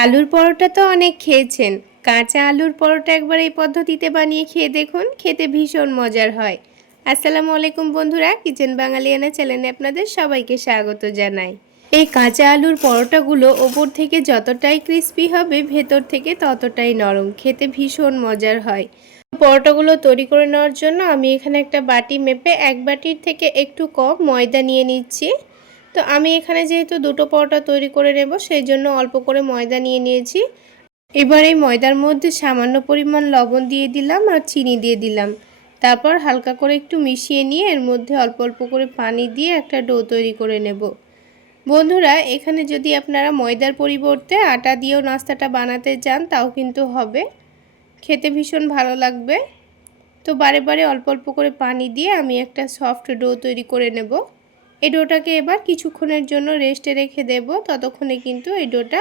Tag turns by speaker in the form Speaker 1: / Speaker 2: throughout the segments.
Speaker 1: আলুর পরোটা তো অনেক খেয়েছেন। কাঁচা আলুর পরোটা একবার এই পদ্ধতিতে বানিয়ে খেয়ে দেখুন, খেতে ভীষণ মজার হয়। আসসালামু আলাইকুম বন্ধুরা, কিচেন বাঙালিয়ানা চ্যানেলে আপনাদের সবাইকে স্বাগত জানাই। এই কাঁচা আলুর পরোটাগুলো ওপর থেকে যতটাই ক্রিস্পি হবে, ভেতর থেকে ততটাই নরম, খেতে ভীষণ মজার হয়। পরোটাগুলো তৈরি করে নেওয়ার জন্য আমি এখানে একটা বাটি মেপে এক বাটির থেকে একটু কম ময়দা নিয়ে নিচ্ছি। তো আমি এখানে যেহেতু দুটো পরোটা তৈরি করে নেব, সেই জন্য অল্প করে ময়দা নিয়ে নিয়েছি। এবার এই ময়দার মধ্যে সামান্য পরিমাণ লবণ দিয়ে দিলাম আর চিনি দিয়ে দিলাম। তারপর হালকা করে একটু মিশিয়ে নিয়ে এর মধ্যে অল্প অল্প করে পানি দিয়ে একটা ডো তৈরি করে নেব। বন্ধুরা, এখানে যদি আপনারা ময়দার পরিবর্তে আটা দিয়েও নাস্তাটা বানাতে চান, তাও কিন্তু হবে। খেতে ভীষণ ভালো লাগবে। তো বারে বারে অল্প অল্প করে পানি দিয়ে আমি একটা সফট ডো তৈরি করে নেব। এই ডোটাকে এবার কিছুক্ষণের জন্য রেস্টে রেখে দেব। ততক্ষণে কিন্তু এই ডোটা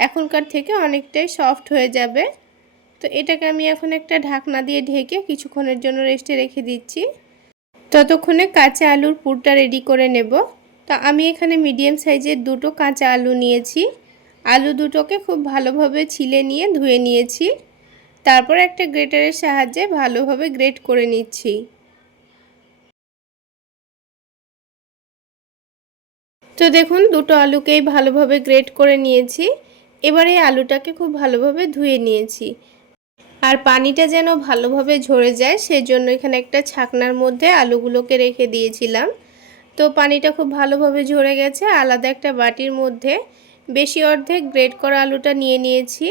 Speaker 1: এখনকার থেকে অনেকটাই সফট হয়ে যাবে। তো এটাকে আমি এখন একটা ঢাকনা দিয়ে ঢেকে কিছুক্ষণের জন্য রেস্টে রেখে দিচ্ছি। ততক্ষণে কাঁচা আলুর পুরটা রেডি করে নেব। তো আমি এখানে মিডিয়াম সাইজের দুটো কাঁচা আলু নিয়েছি। আলু দুটোকে খুব ভালোভাবে ছিলে নিয়ে ধুয়ে নিয়েছি। তারপর একটা গ্রেটারের সাহায্যে ভালোভাবে গ্রেট করে নিচ্ছি। তো দেখুন, দুটো আলুকেই ভালোভাবে গ্রেট করে নিয়েছি। এবার এই আলুটাকে খুব ভালোভাবে ধুয়ে নিয়েছি। আর পানিটা যেন ভালোভাবে ঝরে যায়, সেজন্য এখানে একটা ছাকনার মধ্যে আলুগুলোকে রেখে দিয়েছিলাম। তো পানিটা খুব ভালোভাবে ঝরে গেছে, আলাদা একটা বাটির মধ্যে বেশি অর্ধেক গ্রেট করা আলুটা নিয়ে নিয়েছি।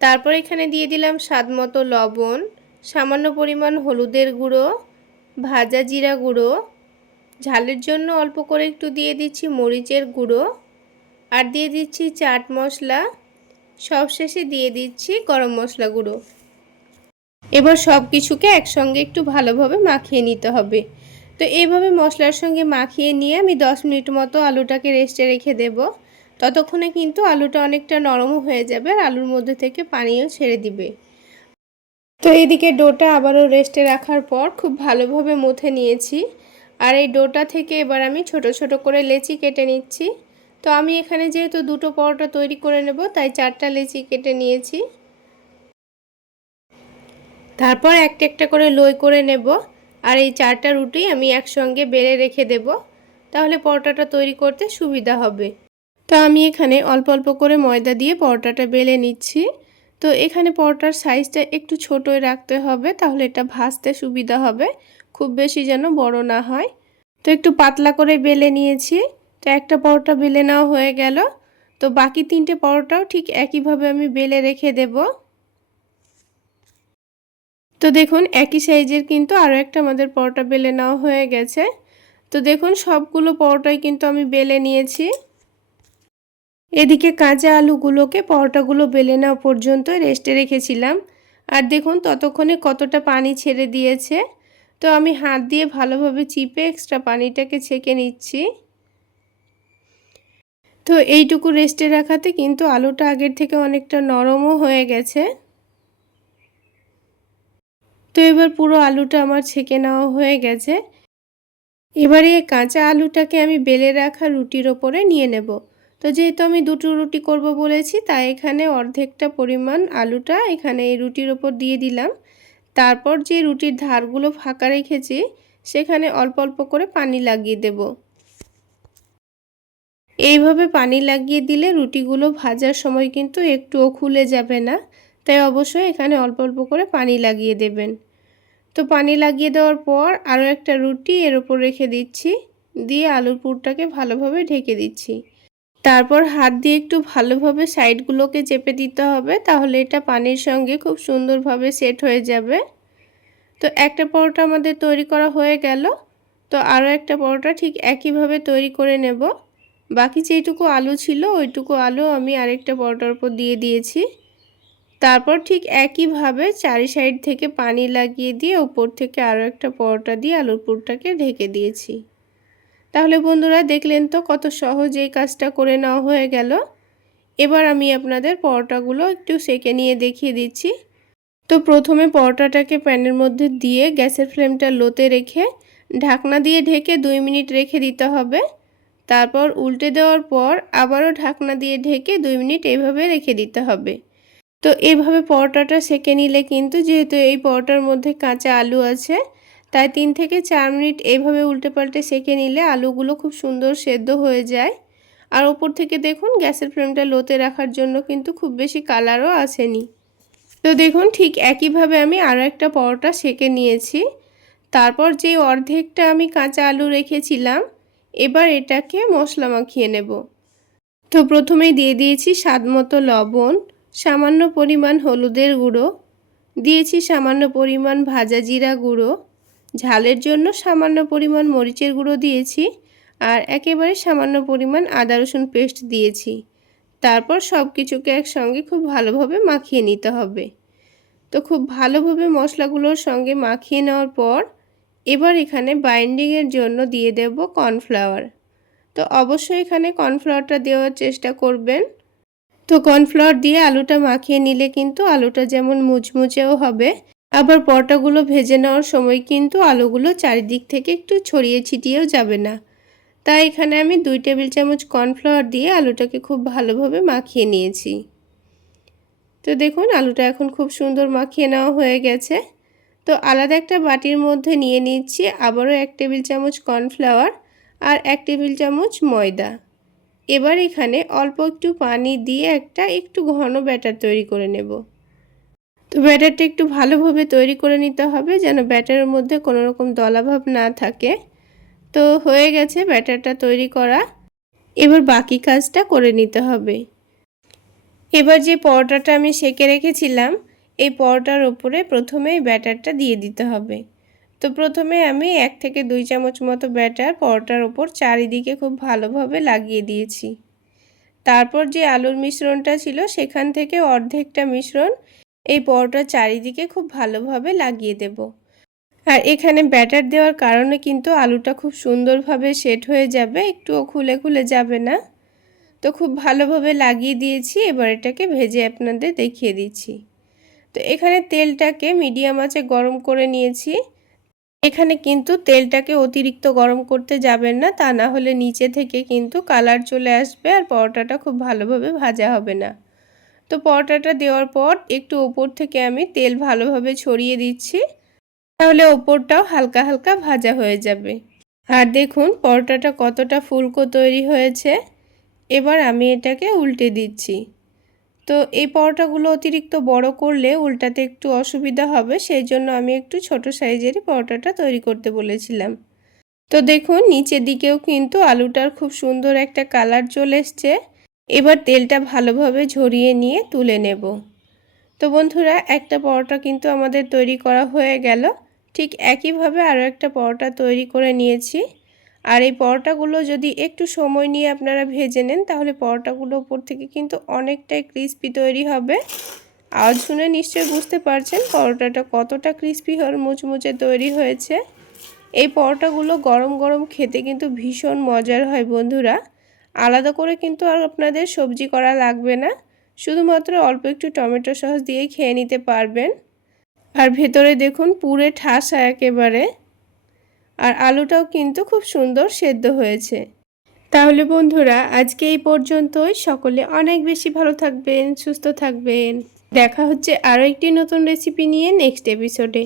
Speaker 1: তারপর এখানে দিয়ে দিলাম স্বাদ মতো লবণ, সামান্য পরিমাণ হলুদের গুঁড়ো, ভাজা জিরা গুঁড়ো ঝালের জন্য অল্প করে একটু দিয়ে দিচ্ছি মরিচের গুঁড়ো আর দিয়ে দিচ্ছি চাট মশলা। সবশেষে দিয়ে দিচ্ছি গরম মশলা গুঁড়ো। এবার সব কিছুকে একসঙ্গে একটু ভালোভাবে মাখিয়ে নিতে হবে। তো এইভাবে মশলার সঙ্গে মাখিয়ে নিয়ে আমি দশ মিনিট মতো আলুটাকে রেস্টে রেখে দেব। ততক্ষণে কিন্তু আলুটা অনেকটা নরমও হয়ে যাবে আর আলুর মধ্যে থেকে পানিও ছেড়ে দিবে। তো এইদিকে ডোটা আবারও রেস্টে রাখার পর খুব ভালোভাবে মুথে নিয়েছি। আর এই ডোটা থেকে এবার আমি ছোট ছোট করে লেচি কেটে নিচ্ছি। তো আমি এখানে যেহেতু দুটো পরোটা তৈরি করে নেব, তাই চারটা লেচি কেটে নিয়েছি। তারপর একটা একটা করে লই করে নেব, আর এই চারটা রুটি আমি একসঙ্গে বেড়ে রেখে দেব, তাহলে পরোটাটা তৈরি করতে সুবিধা হবে। তো আমি এখানে অল্প অল্প করে ময়দা দিয়ে পরোটাটা বেলে নিচ্ছি। তো এখানে পরোটার সাইজটা একটু ছোটোই রাখতে হবে, তাহলে এটা ভাজতে সুবিধা হবে। খুব বেশি যেন বড় না হয়। তো একটু পাতলা করে বেলে নিয়েছি। তো একটা পরোটা বেলে নেওয়া হয়ে গেল। তো বাকি তিনটে পরোটাও ঠিক একইভাবে আমি বেলে রেখে দেব। তো দেখুন, একই সাইজের কিন্তু আরও একটা আমাদের পরোটা বেলে নেওয়া হয়ে গেছে। তো দেখুন, সবগুলো পরোটাই কিন্তু আমি বেলে নিয়েছি। এদিকে কাঁচা আলুগুলোকে পরোটাগুলো বেলে নেওয়া পর্যন্ত রেস্টে রেখেছিলাম। আর দেখুন, ততক্ষণে কতটা পানি ছেড়ে দিয়েছে। তো আমি হাত দিয়ে ভালোভাবে চিপে এক্সট্রা পানিটাকে ছেঁকে নিচ্ছি। তো এইটুকু রেস্টে রাখাতে কিন্তু আলুটা আগের থেকে অনেকটা নরমও হয়ে গেছে। তো এবার পুরো আলুটা আমার ছেঁকে নেওয়া হয়ে গেছে। এবারে এই কাঁচা আলুটাকে আমি বেলে রাখা রুটির ওপরে নিয়ে নেব। তো যেহেতু আমি দুটো রুটি করব বলেছি, তাই এখানে অর্ধেকটা পরিমাণ আলুটা এখানে এই রুটির ওপর দিয়ে দিলাম। তারপর যে রুটির ধারগুলো ফাঁকা রেখেছি, সেখানে অল্প অল্প করে পানি লাগিয়ে দেব। এইভাবে পানি লাগিয়ে দিলে রুটিগুলো ভাজার সময় কিন্তু একটুও খুলে যাবে না, তাই অবশ্যই এখানে অল্প অল্প করে পানি লাগিয়ে দেবেন। তো পানি লাগিয়ে দেওয়ার পর আরও একটা রুটি এর ওপর রেখে দিচ্ছি, দিয়ে আলুর পুরটাকে ভালোভাবে ঢেকে দিচ্ছি। তারপর হাত দিয়ে একটু ভালোভাবে সাইডগুলোকে চেপে দিতে হবে, তাহলে এটা পানির সঙ্গে খুব সুন্দরভাবে সেট হয়ে যাবে। তো একটা পরোটা আমাদের তৈরি করা হয়ে গেল। তো আরও একটা পরোটা ঠিক একইভাবে তৈরি করে নেব। বাকি যেটুকু আলু ছিল, ওইটুকু আলু আমি আরেকটা পরোটার উপর দিয়ে দিয়েছি। তারপর ঠিক একইভাবে চারি সাইড থেকে পানি লাগিয়ে দিয়ে উপর থেকে আরও একটা পরোটা দিয়ে আলুর পুরটাকে ঢেকে দিয়েছি। তাহলে বন্ধুরা দেখলেন তো কত সহজ এই কাজটা করে নেওয়া হয়ে গেল। এবার আমি আপনাদের পরোটাগুলো একটু সেকে নিয়ে দেখিয়ে দিচ্ছি। তো প্রথমে পরোটাটাকে প্যানের মধ্যে দিয়ে গ্যাসের ফ্লেমটা লোতে রেখে ঢাকনা দিয়ে ঢেকে দুই মিনিট রেখে দিতে হবে। তারপর উল্টে দেওয়ার পর আবারও ঢাকনা দিয়ে ঢেকে দুই মিনিট এইভাবে রেখে দিতে হবে। তো এইভাবে পরোটাটা সেকে নিলে কিন্তু যেহেতু এই পরোটার মধ্যে কাঁচা আলু আছে তাই তিন থেকে চার মিনিট এইভাবে উল্টে পাল্টে সেকে নিলে আলুগুলো খুব সুন্দর সেদ্ধ হয়ে যায়। আর ওপর থেকে দেখুন, গ্যাসের ফ্লেমটা লোতে রাখার জন্য কিন্তু খুব বেশি কালারও আসেনি। তো দেখুন, ঠিক একইভাবে আমি আরও একটা পরোটা সেকে নিয়েছি। তারপর যে অর্ধেকটা আমি কাঁচা আলু রেখেছিলাম, এবার এটাকে মশলা মাখিয়ে নেব। তো প্রথমেই দিয়ে দিয়েছি স্বাদ মতো লবণ, সামান্য পরিমাণ হলুদের গুঁড়ো, দিয়েছি সামান্য পরিমাণ ভাজা জিরা গুঁড়ো ঝালের জন্য সামান্য পরিমাণ মরিচের গুঁড়ো দিয়েছি আর একেবারে সামান্য পরিমাণ আদা রসুন পেস্ট দিয়েছি। তারপর সব কিছুকে একসঙ্গে খুব ভালোভাবে মাখিয়ে নিতে হবে। তো খুব ভালোভাবে মশলাগুলোর সঙ্গে মাখিয়ে নেওয়ার পর এবার এখানে বাইন্ডিংয়ের জন্য দিয়ে দেব কর্নফ্লাওয়ার। তো অবশ্যই এখানে কর্নফ্লাওয়ারটা দেওয়ার চেষ্টা করবেন। তো কর্নফ্লাওয়ার দিয়ে আলুটা মাখিয়ে নিলে কিন্তু আলুটা যেমন মুচমুচেও হবে আবার পরোটাগুলো ভেজে নেওয়ার সময় কিন্তু আলুগুলো চারিদিক থেকে একটু ছড়িয়ে ছিটিয়েও যাবে না। তাই এখানে আমি দুই টেবিল চামচ কর্নফ্লাওয়ার দিয়ে আলুটাকে খুব ভালোভাবে মাখিয়ে নিয়েছি। তো দেখুন, আলুটা এখন খুব সুন্দর মাখিয়ে নেওয়া হয়ে গেছে। তো আলাদা একটা বাটির মধ্যে নিয়ে নিচ্ছি আবারও এক টেবিল চামচ কর্নফ্লাওয়ার আর এক টেবিল চামচ ময়দা। এবার এখানে অল্প একটু পানি দিয়ে একটা একটু ঘন ব্যাটার তৈরি করে নেব। তো ব্যাটারটা একটু ভালোভাবে তৈরি করে নিতে হবে যেন ব্যাটারের মধ্যে কোনো রকম দলাভাব না থাকে। তো হয়ে গেছে ব্যাটারটা তৈরি করা। এবার বাকি কাজটা করে নিতে হবে। এবার যে পরোটাটা আমি সেকে রেখেছিলাম, এই পরোটার ওপরে প্রথমেই ব্যাটারটা দিয়ে দিতে হবে। তো প্রথমে আমি এক থেকে দুই চামচ মতো ব্যাটার পরোটার ওপর চারিদিকে খুব ভালোভাবে লাগিয়ে দিয়েছি। তারপর যে আলুর মিশ্রণটা ছিল, সেখান থেকে অর্ধেকটা মিশ্রণ এই পরোটার চারিদিকে খুব ভালোভাবে লাগিয়ে দেব। আর এখানে ব্যাটার দেওয়ার কারণে কিন্তু আলুটা খুব সুন্দরভাবে সেট হয়ে যাবে, একটুও খুলে খুলে যাবে না। তো খুব ভালোভাবে লাগিয়ে দিয়েছি, এবার এটাকে ভেজে আপনাদের দেখিয়ে দিচ্ছি। তো এখানে তেলটাকে মিডিয়াম আঁচে গরম করে নিয়েছি। এখানে কিন্তু তেলটাকে অতিরিক্ত গরম করতে যাবেন না, তা না হলে নিচে থেকে কিন্তু কালার চলে আসবে আর পরোটাটা খুব ভালোভাবে ভাজা হবে না। তো পরোটাটা দেওয়ার পর একটু ওপর থেকে আমি তেল ভালোভাবে ছড়িয়ে দিচ্ছি। তাহলে ওপরটাও হালকা হালকা ভাজা হয়ে যাবে। আর দেখুন, পরোটাটা কতটা ফুলকো তৈরি হয়েছে। এবার আমি এটাকে উল্টে দিচ্ছি। তো এই পরোটাগুলো অতিরিক্ত বড় করলে উল্টাতে একটু অসুবিধা হবে, সেই জন্য আমি একটু ছোট সাইজেরই পরোটাটা তৈরি করতে বলেছিলাম। তো দেখুন, নিচের দিকেও কিন্তু আলুটার খুব সুন্দর একটা কালার চলে এসছে। এবার তেলটা ভালোভাবে ঝরিয়ে নিয়ে তুলে নেব। তো বন্ধুরা, একটা পরোটা কিন্তু আমাদের তৈরি করা হয়ে গেল। ঠিক একইভাবে আরও একটা পরোটা তৈরি করে নিয়েছি। আর এই পরোটাগুলো যদি একটু সময় নিয়ে আপনারা ভেজে নেন, তাহলে পরোটাগুলো ওপর থেকে কিন্তু অনেকটাই ক্রিস্পি তৈরি হবে। আওয়াজ শুনে নিশ্চয়ই বুঝতে পারছেন পরোটাটা কতটা ক্রিস্পি হওয়ার মুচমুচে তৈরি হয়েছে। এই পরোটাগুলো গরম গরম খেতে কিন্তু ভীষণ মজার হয় বন্ধুরা। আলাদা করে কিন্তু আর আপনাদের সবজি করা লাগবে না। শুধুমাত্র অল্প একটু টমেটো সস দিয়েই খেয়ে নিতে পারবেন। আর ভেতরে দেখুন পুরে ঠাসা একেবারে। আর আলুটাও কিন্তু খুব সুন্দর সেদ্ধ হয়েছে। তাহলে বন্ধুরা, আজকে এই পর্যন্তই। সকলে অনেক বেশি ভালো থাকবেন, সুস্থ থাকবেন। দেখা হচ্ছে আরও একটি নতুন রেসিপি নিয়ে নেক্সট এপিসোডে